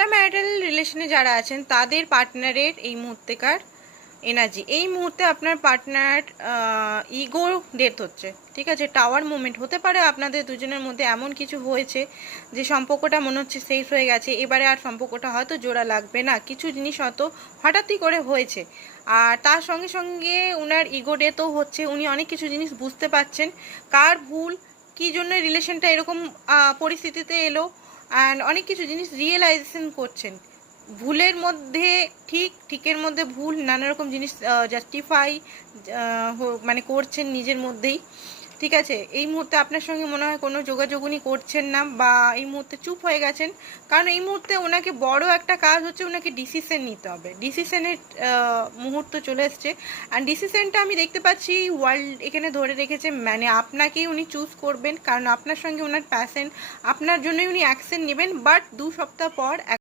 Extra marital রিলেশনে যারা আছেন তাদের পার্টনারের এই মুহূর্তেকার এনার্জি, এই মুহূর্তে আপনার পার্টনার ইগো ডেথ হচ্ছে, ঠিক আছে। টাওয়ার মুভমেন্ট হতে পারে আপনাদের দুজনের মধ্যে এমন কিছু হয়েছে যে সম্পর্কটা মনে হচ্ছে শেষ হয়ে গেছে, এবারে আর সম্পর্কটা হয়তো জোড়া লাগবে না, কিছু জিনিস হয়তো হঠাৎই করে হয়েছে। আর তার সঙ্গে সঙ্গে উনার ইগো ডেথও হচ্ছে, উনি অনেক কিছু জিনিস বুঝতে পারছেন কার ভুল, কী জন্য রিলেশনটা এরকম পরিস্থিতিতে এলো, অ্যান্ড অনেক কিছু জিনিস রিয়েলাইজেশন করছেন। ভুলের মধ্যে ঠিক, ঠিকের মধ্যে ভুল, নানা রকম জিনিস জাস্টিফাই মানে করছেন নিজের মধ্যেই, ঠিক আছে। এই মুহূর্তে আপনার সঙ্গে মনে হয় কোনো যোগাযোগ উনি করছেন না, বা এই মুহূর্তে চুপ হয়ে গেছেন, কারণ এই মুহূর্তে ওনাকে বড় একটা কাজ হচ্ছে, ওনাকে ডিসিশন নিতে হবে, ডিসিশনের মুহূর্ত চলে এসছে। আর ডিসিশনটা আমি দেখতে পাচ্ছি ওয়ার্ল্ড এখানে ধরে রেখেছে, মানে আপনাকেই উনি চুজ করবেন, কারণ আপনার সঙ্গে ওনার প্যাশন, আপনার জন্যই উনি অ্যাকশন নেবেন, বাট 2 সপ্তাহ পর